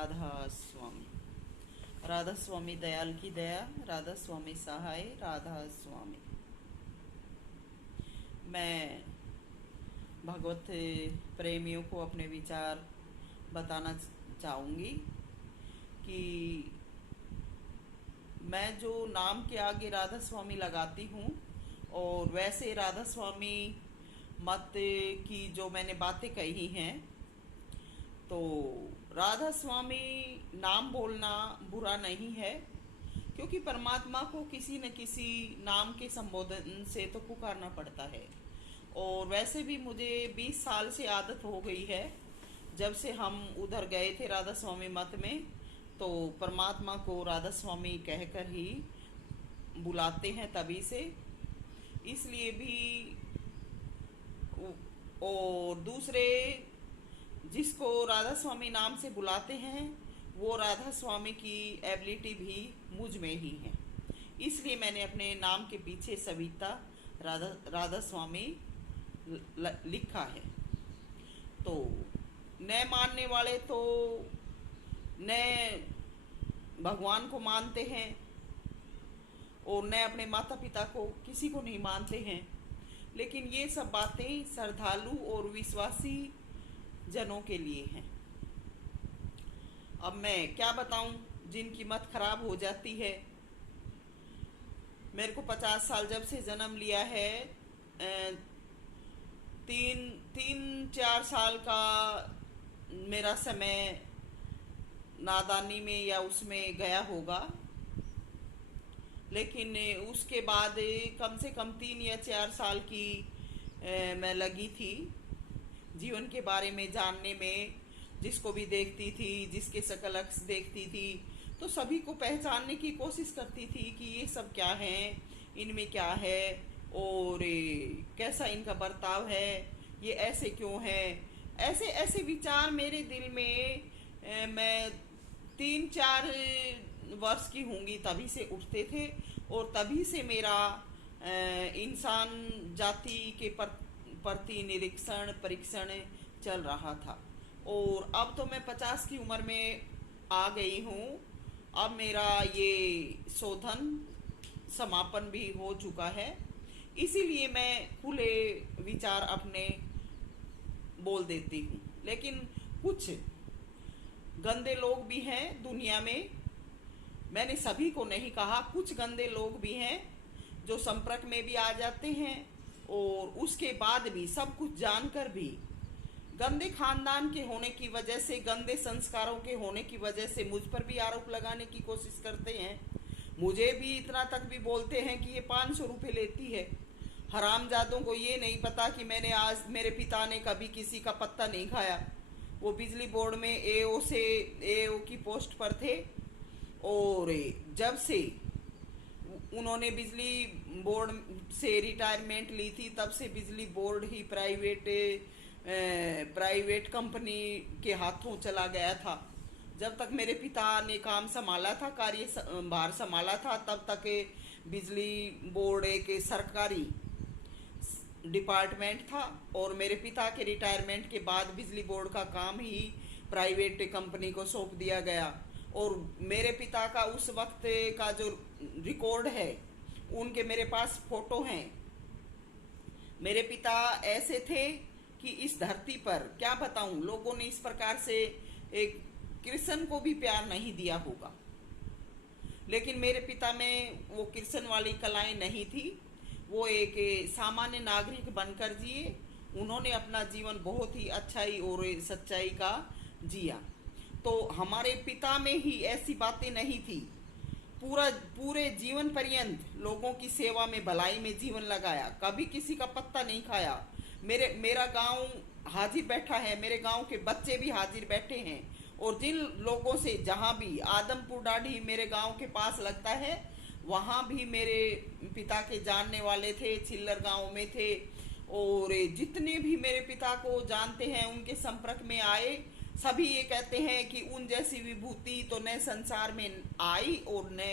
राधा स्वामी। राधा स्वामी दयाल की दया, राधा स्वामी सहाय, राधा स्वामी। मैं भगवत प्रेमियों को अपने विचार बताना चाहूँगी कि मैं जो नाम के आगे राधा स्वामी लगाती हूँ और वैसे राधा स्वामी मत की जो मैंने बातें कही हैं, तो राधा स्वामी नाम बोलना बुरा नहीं है, क्योंकि परमात्मा को किसी न किसी नाम के संबोधन से तो पुकारना पड़ता है। और वैसे भी मुझे 20 साल से आदत हो गई है, जब से हम उधर गए थे राधा स्वामी मत में, तो परमात्मा को राधा स्वामी कहकर ही बुलाते हैं तभी से। इसलिए भी और दूसरे जिसको राधा स्वामी नाम से बुलाते हैं, वो राधा स्वामी की एबिलिटी भी मुझ में ही है। इसलिए मैंने अपने नाम के पीछे सविता राधा स्वामी लिखा है। तो न मानने वाले तो न भगवान को मानते हैं और न अपने माता पिता को, किसी को नहीं मानते हैं। लेकिन ये सब बातें श्रद्धालु और विश्वासी जनों के लिए हैं। अब मैं क्या बताऊं, जिनकी मत खराब हो जाती है। मेरे को 50 साल जब से जन्म लिया है, 3-4 साल का मेरा समय नादानी में या उसमें गया होगा, लेकिन उसके बाद कम से कम 3 या 4 साल की मैं लगी थी जीवन के बारे में जानने में। जिसको भी देखती थी, जिसके शकल अक्स देखती थी, तो सभी को पहचानने की कोशिश करती थी कि ये सब क्या हैं, इनमें क्या है और कैसा इनका बर्ताव है, ये ऐसे क्यों है। ऐसे ऐसे विचार मेरे दिल में मैं 3-4 वर्ष की होंगी तभी से उठते थे, और तभी से मेरा इंसान जाति के प्रति निरीक्षण परीक्षण चल रहा था। और अब तो मैं 50 की उम्र में आ गई हूँ। अब मेरा ये शोधन समापन भी हो चुका है, इसीलिए मैं खुले विचार अपने बोल देती हूँ। लेकिन कुछ गंदे लोग भी हैं दुनिया में, मैंने सभी को नहीं कहा, कुछ गंदे लोग भी हैं जो संपर्क में भी आ जाते हैं और उसके बाद भी सब कुछ जानकर भी गंदे खानदान के होने की वजह से, गंदे संस्कारों के होने की वजह से मुझ पर भी आरोप लगाने की कोशिश करते हैं। मुझे भी इतना तक भी बोलते हैं कि ये 500 रुपये लेती है। हरामजादों को ये नहीं पता कि मैंने आज, मेरे पिता ने कभी किसी का पत्ता नहीं खाया। वो बिजली बोर्ड में एओ की पोस्ट पर थे, और जब से उन्होंने बिजली बोर्ड से रिटायरमेंट ली थी, तब से बिजली बोर्ड ही प्राइवेट कंपनी के हाथों चला गया था। जब तक मेरे पिता ने काम संभाला था, कार्यभार संभाला था, तब तक बिजली बोर्ड एक सरकारी डिपार्टमेंट था, और मेरे पिता के रिटायरमेंट के बाद बिजली बोर्ड का काम ही प्राइवेट कंपनी को सौंप दिया गया। और मेरे पिता का उस वक्त का जो रिकॉर्ड है, उनके मेरे पास फोटो हैं। मेरे पिता ऐसे थे कि इस धरती पर क्या बताऊं, लोगों ने इस प्रकार से एक कृष्ण को भी प्यार नहीं दिया होगा। लेकिन मेरे पिता में वो कृष्ण वाली कलाएं नहीं थी। वो एक सामान्य नागरिक बनकर जिए। उन्होंने अपना जीवन बहुत ही अच्छाई और सच्चाई का जिया। तो हमारे पिता में ही ऐसी बातें नहीं थी। पूरे जीवन पर्यंत लोगों की सेवा में, भलाई में जीवन लगाया, कभी किसी का पत्ता नहीं खाया। मेरा गांव हाजिर बैठा है, मेरे गांव के बच्चे भी हाजिर बैठे हैं। और जिन लोगों से, जहां भी आदमपुर डाढ़ी मेरे गांव के पास लगता है, वहां भी मेरे पिता के जानने वाले थे, चिल्लर गांव में थे। और जितने भी मेरे पिता को जानते हैं, उनके संपर्क में आए, सभी ये कहते हैं कि उन जैसी विभूति तो न संसार में आई और न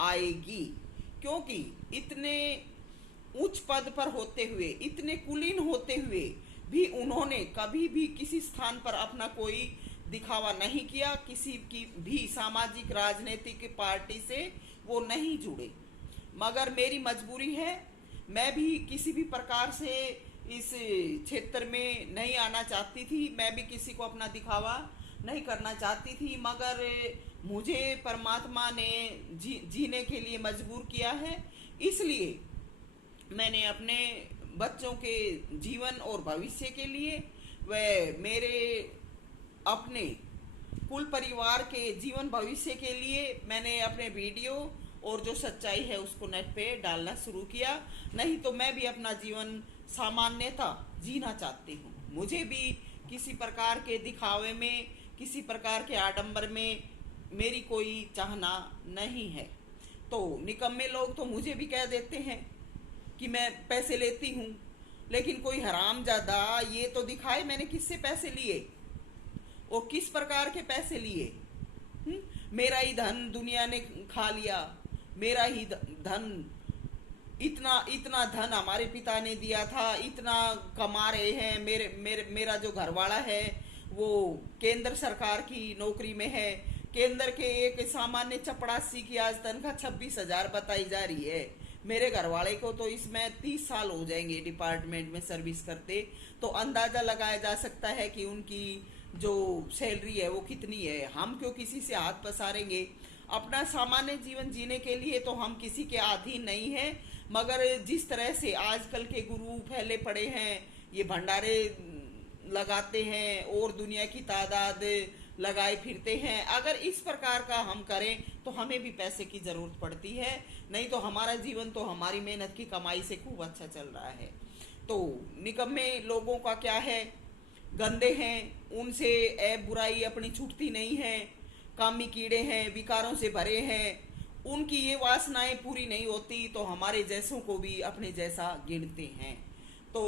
आएगी। क्योंकि इतने उच्च पद पर होते हुए, इतने कुलीन होते हुए भी उन्होंने कभी भी किसी स्थान पर अपना कोई दिखावा नहीं किया, किसी की भी सामाजिक राजनीतिक पार्टी से वो नहीं जुड़े। मगर मेरी मजबूरी है, मैं भी किसी भी प्रकार से इस क्षेत्र में नहीं आना चाहती थी, मैं भी किसी को अपना दिखावा नहीं करना चाहती थी, मगर मुझे परमात्मा ने जीने के लिए मजबूर किया है। इसलिए मैंने अपने बच्चों के जीवन और भविष्य के लिए व मेरे अपने कुल परिवार के जीवन भविष्य के लिए मैंने अपने वीडियो और जो सच्चाई है उसको नेट पे डालना शुरू किया। नहीं तो मैं भी अपना जीवन सामान्यता जीना चाहती हूँ। मुझे भी किसी प्रकार के दिखावे में, किसी प्रकार के आडंबर में मेरी कोई चाहना नहीं है। तो निकम्मे लोग तो मुझे भी कह देते हैं कि मैं पैसे लेती हूँ, लेकिन कोई हरामजादा ये तो दिखाए मैंने किससे पैसे लिए और किस प्रकार के पैसे लिए। मेरा ही धन दुनिया ने खा लिया, मेरा ही धन, इतना धन हमारे पिता ने दिया था, इतना कमा रहे हैं। मेरा जो घरवाला है वो केंद्र सरकार की नौकरी में है। केंद्र के एक सामान्य चपड़ासी की आज तनख्वाह 26,000 बताई जा रही है। मेरे घरवाले को तो इसमें 30 साल हो जाएंगे डिपार्टमेंट में सर्विस करते, तो अंदाजा लगाया जा सकता है कि उनकी जो सैलरी है वो कितनी है। हम क्यों किसी से हाथ पसारेंगे? अपना सामान्य जीवन जीने के लिए तो हम किसी के अधीन नहीं है। मगर जिस तरह से आजकल के गुरु फैले पड़े हैं, ये भंडारे लगाते हैं और दुनिया की तादाद लगाए फिरते हैं, अगर इस प्रकार का हम करें तो हमें भी पैसे की जरूरत पड़ती है। नहीं तो हमारा जीवन तो हमारी मेहनत की कमाई से खूब अच्छा चल रहा है। तो निकम्मे लोगों का क्या है, गंदे हैं, उनसे ऐब बुराई अपनी छूटती नहीं है, कामी कीड़े हैं, विकारों से भरे हैं, उनकी ये वासनाएं पूरी नहीं होती तो हमारे जैसों को भी अपने जैसा गिनते हैं। तो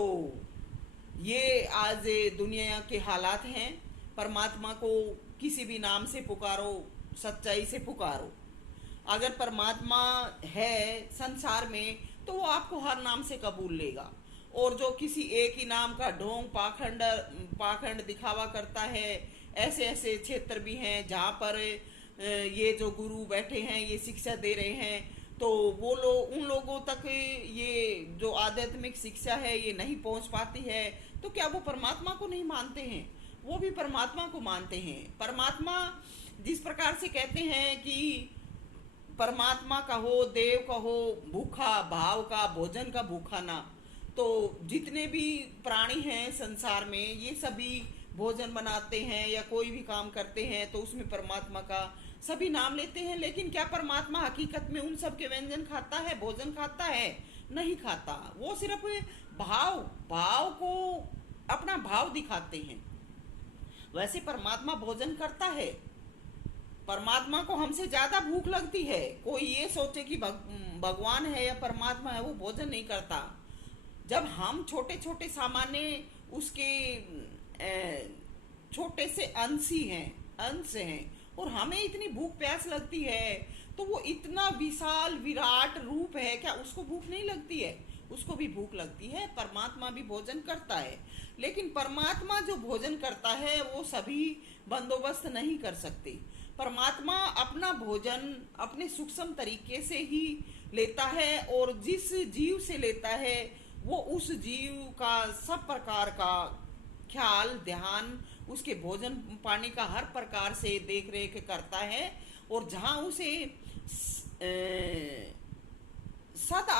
ये आज दुनिया के हालात हैं। परमात्मा को किसी भी नाम से पुकारो, सच्चाई से पुकारो। अगर परमात्मा है संसार में तो वो आपको हर नाम से कबूल लेगा। और जो किसी एक ही नाम का ढोंग पाखंड दिखावा करता है, ऐसे ऐसे क्षेत्र भी हैं जहाँ पर ये जो गुरु बैठे हैं ये शिक्षा दे रहे हैं, तो वो लोग, उन लोगों तक ये जो आध्यात्मिक शिक्षा है ये नहीं पहुँच पाती है। तो क्या वो परमात्मा को नहीं मानते हैं? वो भी परमात्मा को मानते हैं। परमात्मा जिस प्रकार से कहते हैं कि परमात्मा कहो, देव कहो, भूखा भाव का, भोजन का भूखा ना, तो जितने भी प्राणी हैं संसार में ये सभी भोजन बनाते हैं या कोई भी काम करते हैं तो उसमें परमात्मा का सभी नाम लेते हैं। लेकिन क्या परमात्मा हकीकत में उन सब के व्यंजन खाता है, भोजन खाता है? नहीं खाता। वो सिर्फ भाव को अपना भाव दिखाते हैं। वैसे परमात्मा भोजन करता है। परमात्मा को हमसे ज्यादा भूख लगती है। कोई ये सोचे कि भगवान है या परमात्मा है, वो भोजन नहीं करता। जब हम छोटे छोटे सामान्य उसके छोटे से अंश हैं और हमें इतनी भूख प्यास लगती है, तो वो इतना विशाल विराट रूप है, क्या उसको भूख नहीं लगती है? उसको भी भूख लगती है। परमात्मा भी भोजन करता है, लेकिन परमात्मा जो भोजन करता है वो सभी बंदोबस्त नहीं कर सकते। परमात्मा अपना भोजन अपने सूक्ष्म तरीके से ही लेता है और जिस जीव से लेता है वो उस जीव का सब प्रकार का ख्याल, ध्यान, उसके भोजन पानी का हर प्रकार से देख रेख करता है। और जहाँ उसे सद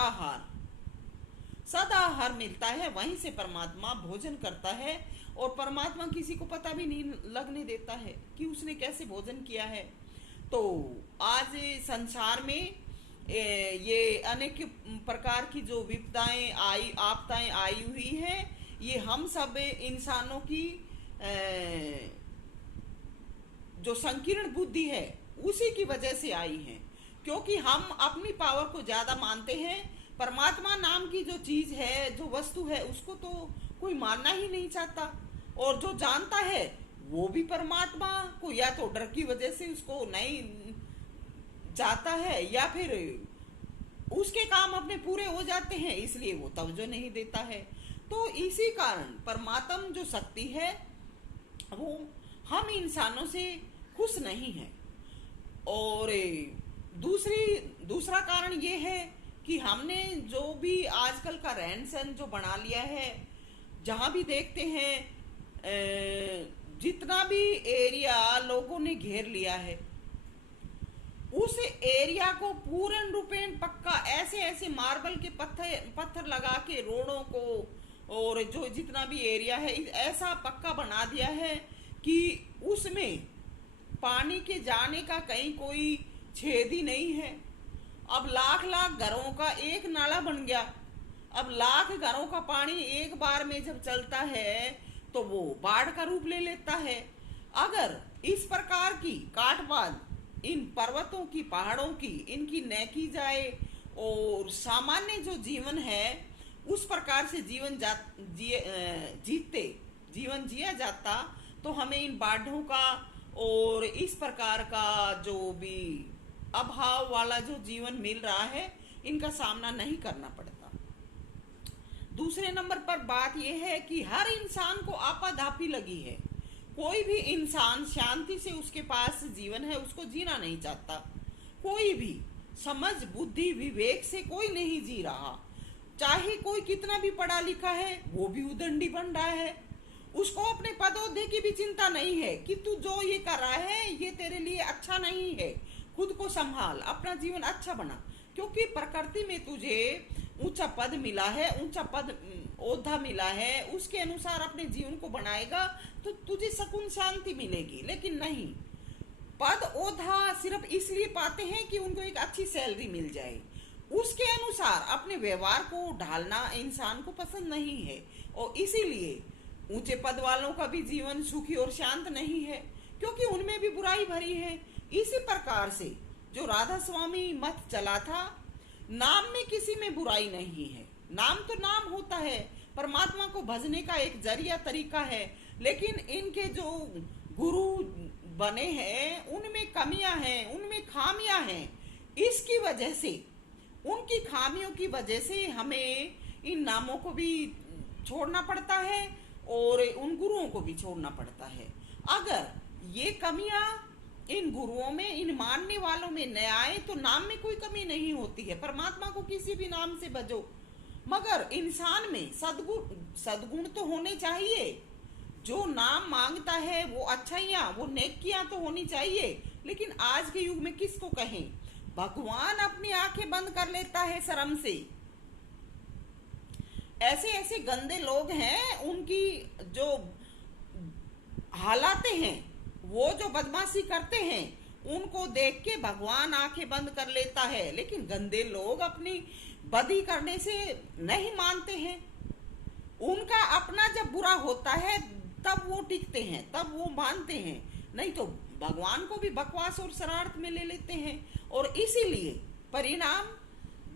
आहार मिलता है वहीं से परमात्मा भोजन करता है। और परमात्मा किसी को पता भी नहीं लगने देता है कि उसने कैसे भोजन किया है। तो आज संसार में ये अनेक प्रकार की जो विपदाएं आपदाएं आई हुई है, ये हम सब इंसानों की जो संकीर्ण बुद्धि है उसी की वजह से आई है। क्योंकि हम अपनी पावर को ज्यादा मानते हैं। परमात्मा नाम की जो चीज है, जो वस्तु है, उसको तो कोई मानना ही नहीं चाहता। और जो जानता है वो भी परमात्मा को या तो डर की वजह से उसको नहीं चाहता है, या फिर उसके काम अपने पूरे हो जाते हैं इसलिए वो तवज्जो नहीं देता है। तो इसी कारण परमात्मा जो शक्ति है वो हम इंसानों से खुश नहीं हैं। और दूसरा कारण ये है कि हमने जो भी आजकल का रहन सहन जो बना लिया है, जहां भी देखते हैं जितना भी एरिया लोगों ने घेर लिया है, उस एरिया को पूर्ण रूपेण पक्का ऐसे ऐसे मार्बल के पत्थर लगा के रोडों को और जो जितना भी एरिया है ऐसा पक्का बना दिया है कि उसमें पानी के जाने का कहीं कोई छेद ही नहीं है। अब लाख लाख घरों का एक नाला बन गया। अब लाख घरों का पानी एक बार में जब चलता है तो वो बाढ़ का रूप ले लेता है। अगर इस प्रकार की काटबाद इन पर्वतों की, पहाड़ों की, इनकी न की जाए और सामान्य जो जीवन है उस प्रकार से जीवन जिया जाता, तो हमें इन बाढ़ों का और इस प्रकार का जो भी अभाव वाला जो जीवन मिल रहा है, इनका सामना नहीं करना पड़ता। दूसरे नंबर पर बात यह है कि हर इंसान को आपाधापी लगी है। कोई भी इंसान शांति से उसके पास जीवन है उसको जीना नहीं चाहता। कोई भी समझ, बुद्धि, विवेक से कोई नहीं जी रहा। चाहे कोई कितना भी पढ़ा लिखा है, वो भी उदंडी बन रहा है। उसको अपने पदोदय की भी चिंता नहीं है कि तू जो ये कर रहा है ये तेरे लिए अच्छा नहीं है। खुद को संभाल, अपना जीवन अच्छा बना, क्योंकि प्रकृति में तुझे ऊंचा पद मिला है, ऊंचा पद ओधा मिला है, उसके अनुसार अपने जीवन को बनाएगा तो तुझे सुकून शांति मिलेगी। लेकिन नहीं, पद ओधा सिर्फ इसलिए पाते हैं कि उनको एक अच्छी सैलरी मिल जाए, उसके अनुसार अपने व्यवहार को ढालना इंसान को पसंद नहीं है। और इसीलिए ऊंचे पद वालों का भी जीवन सुखी और शांत नहीं है, क्योंकि उनमें भी बुराई भरी है। इसी प्रकार से जो राधा स्वामी मत चला था, नाम में किसी में बुराई नहीं है। नाम तो नाम होता है, परमात्मा को भजने का एक जरिया तरीका है। लेकिन इनके जो गुरु बने हैं उनमें कमियां हैं, उनमें खामियां हैं। इसकी वजह से, उनकी खामियों की वजह से हमें इन नामों को भी छोड़ना पड़ता है और उन गुरुओं को भी छोड़ना पड़ता है। अगर ये कमियां इन गुरुओं में, इन मानने वालों में न आए तो नाम में कोई कमी नहीं होती है। परमात्मा को किसी भी नाम से भजो, मगर इंसान में सद्गुण तो होने चाहिए। जो नाम मांगता है वो अच्छाइयां, वो नेकियां तो होनी चाहिए। लेकिन आज के युग में किसको कहें? भगवान अपनी आंखें बंद कर लेता है शर्म से। ऐसे ऐसे गंदे लोग हैं, उनकी जो हालातें हैं, वो जो बदमाशी करते हैं, उनको देख के भगवान आंखें बंद कर लेता है। लेकिन गंदे लोग अपनी बदी करने से नहीं मानते हैं। उनका अपना जब बुरा होता है तब वो टिकते हैं, तब वो मानते हैं, नहीं तो भगवान को भी बकवास और शरारत में ले लेते हैं। और इसीलिए परिणाम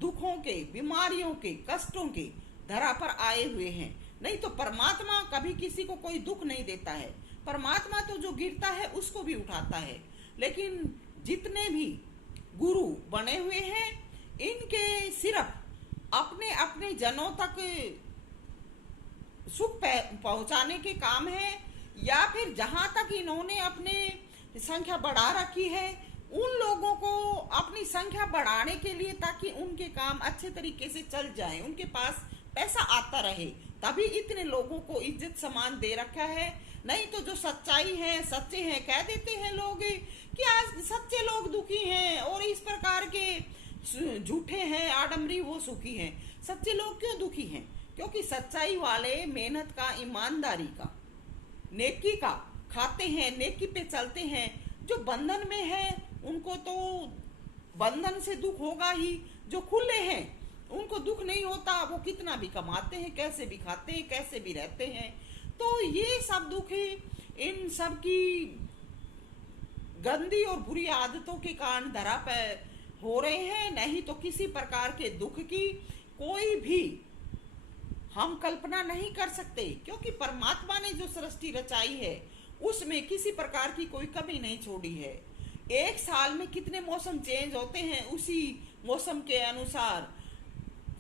दुखों के, बीमारियों के, कष्टों के धरा पर आए हुए हैं। नहीं तो परमात्मा कभी किसी को कोई दुख नहीं देता है। परमात्मा तो जो गिरता है उसको भी उठाता है। लेकिन जितने भी गुरु बने हुए हैं, इनके सिर्फ अपने अपने जनों तक सुख पहुंचाने के काम है, या फिर जहां तक इन्होंने अपने संख्या बढ़ा रखी है उन लोगों को अपनी संख्या बढ़ाने के लिए, ताकि उनके काम अच्छे तरीके से चल जाए, उनके पास पैसा आता रहे, तभी इतने लोगों को इज्जत सम्मान दे रखा है। नहीं तो जो सच्चाई है, सच्चे हैं, कह देते हैं लोग कि आज सच्चे लोग दुखी हैं और इस प्रकार के झूठे हैं, आडम्बरी वो सुखी हैं। सच्चे लोग क्यों दुखी हैं? क्योंकि सच्चाई वाले मेहनत का, ईमानदारी का, नेकी का खाते हैं, नेकी पे चलते हैं। जो बंधन में है उनको तो बंधन से दुख होगा ही। जो खुले हैं उनको दुख नहीं होता, वो कितना भी कमाते हैं, कैसे भी खाते हैं, कैसे भी रहते हैं। तो ये सब दुख इन सब की गंदी और बुरी आदतों के कारण धरा पे हो रहे हैं। नहीं तो किसी प्रकार के दुख की कोई भी हम कल्पना नहीं कर सकते, क्योंकि परमात्मा ने जो सृष्टि रचाई है उसमें किसी प्रकार की कोई कमी नहीं छोड़ी है। एक साल में कितने मौसम चेंज होते हैं, उसी मौसम के अनुसार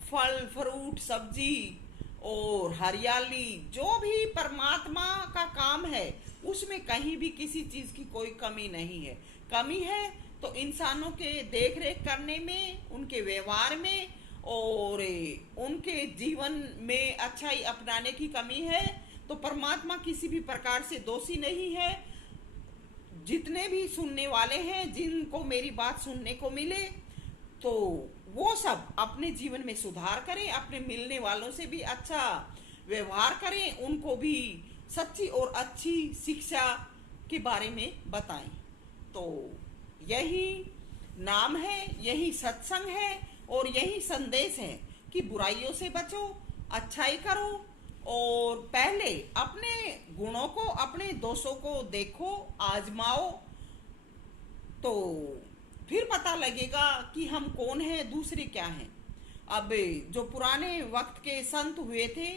फल, फ्रूट, सब्जी और हरियाली, जो भी परमात्मा का काम है उसमें कहीं भी किसी चीज की कोई कमी नहीं है। कमी है तो इंसानों के देख रेख करने में, उनके व्यवहार में और उनके जीवन में अच्छाई अपनाने की कमी है। तो परमात्मा किसी भी प्रकार से दोषी नहीं है। जितने भी सुनने वाले हैं, जिनको मेरी बात सुनने को मिले, तो वो सब अपने जीवन में सुधार करें, अपने मिलने वालों से भी अच्छा व्यवहार करें, उनको भी सच्ची और अच्छी शिक्षा के बारे में बताएं। तो यही नाम है, यही सत्संग है और यही संदेश है कि बुराइयों से बचो, अच्छाई करो और पहले अपने गुणों को, अपने दोषों को देखो, आजमाओ, तो फिर पता लगेगा कि हम कौन हैं, दूसरे क्या हैं। अब जो पुराने वक्त के संत हुए थे,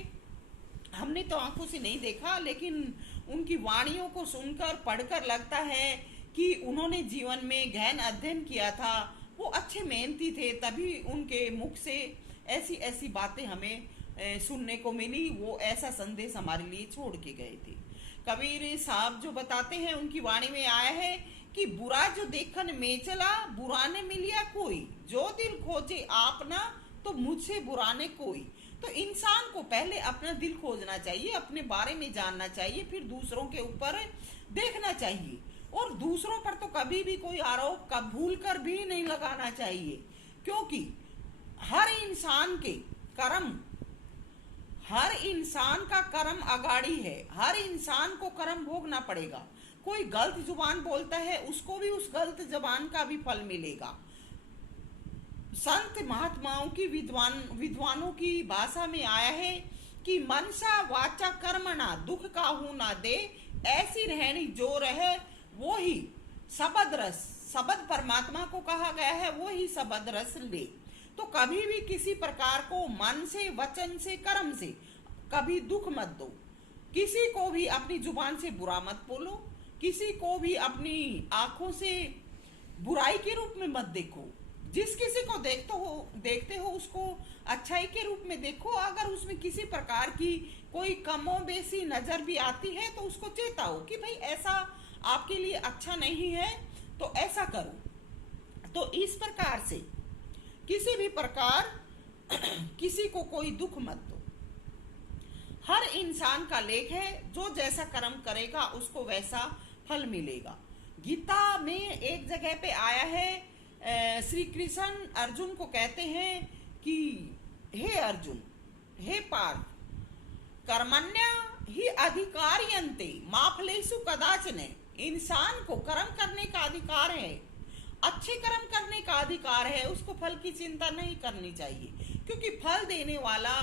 हमने तो आंखों से नहीं देखा, लेकिन उनकी वाणियों को सुनकर पढ़कर लगता है कि उन्होंने जीवन में गहन अध्ययन किया था, वो अच्छे मेहनती थे, तभी उनके मुख से ऐसी ऐसी बातें हमें सुनने को मिली। वो ऐसा संदेश हमारे लिए छोड़ के गए थे। कबीर साहब जो बताते हैं, उनकी वाणी में आया है कि बुरा जो देखन में चला, बुरा ने मिलिया कोई, जो दिल खोजे आपना, तो मुझसे बुरा ने कोई। तो इंसान को पहले अपना दिल खोजना चाहिए, अपने बारे में जानना चाहिए, फिर दूसरों के ऊपर देखना चाहिए और दूसरों पर तो कभी भी कोई आरोप का भूल कर भी नहीं लगाना चाहिए, क्योंकि हर इंसान के कर्म, हर इंसान का कर्म अगाड़ी है, हर इंसान को कर्म भोगना पड़ेगा। कोई गलत जुबान बोलता है, उसको भी उस गलत जुबान का भी फल मिलेगा। संत महात्माओं की विद्वानों की भाषा में आया है कि मनसा वाचा कर्मणा दुख काहू ना दे, ऐसी रहनी जो रहे वो ही सबद रस। सबद परमात्मा को कहा गया है, वो ही सबद रस ले। तो कभी भी किसी प्रकार को मन से, वचन से, कर्म से कभी दुख मत दो। किसी को भी अपनी जुबान से बुरा मत बोलो, किसी को भी अपनी आंखों से बुराई के रूप में मत देखो। जिस किसी को देखते हो उसको अच्छाई के रूप में देखो। अगर उसमें किसी प्रकार की कोई कमो बेसी नजर भी आती है तो उसको चेताओ कि भाई ऐसा आपके लिए अच्छा नहीं है, तो ऐसा करो। तो इस प्रकार से किसी भी प्रकार किसी को कोई दुख मत दो। हर इंसान का लेख है, जो जैसा कर्म करेगा उसको वैसा फल मिलेगा। गीता में एक जगह पे आया है, श्री कृष्ण अर्जुन को कहते हैं कि हे अर्जुन, हे पार्थ, कर्मण्या ही अधिकारियन्ते मा फलेषु कदाचन। इंसान को कर्म करने का अधिकार है, अच्छे कर्म करने का अधिकार है, उसको फल की चिंता नहीं करनी चाहिए, क्योंकि फल देने वाला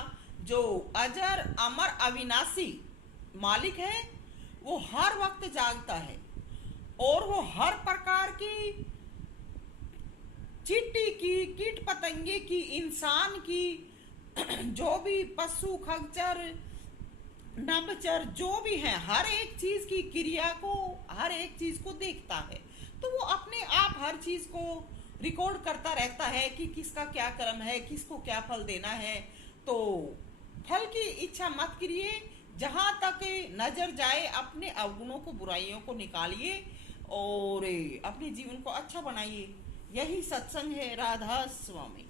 जो अजर अमर अविनाशी मालिक है वो हर वक्त जागता है और वो हर प्रकार की चींटी की, कीट पतंगे की, इंसान की, जो भी पशु खगचर नभचर जो भी है, हर एक चीज की क्रिया को, हर एक चीज को देखता है। तो वो अपने आप हर चीज को रिकॉर्ड करता रहता है कि किसका क्या कर्म है, किसको क्या फल देना है। तो फल की इच्छा मत करिए, जहां तक नजर जाए अपने अवगुणों को, बुराइयों को निकालिए और अपने जीवन को अच्छा बनाइए। यही सत्संग है। राधा स्वामी।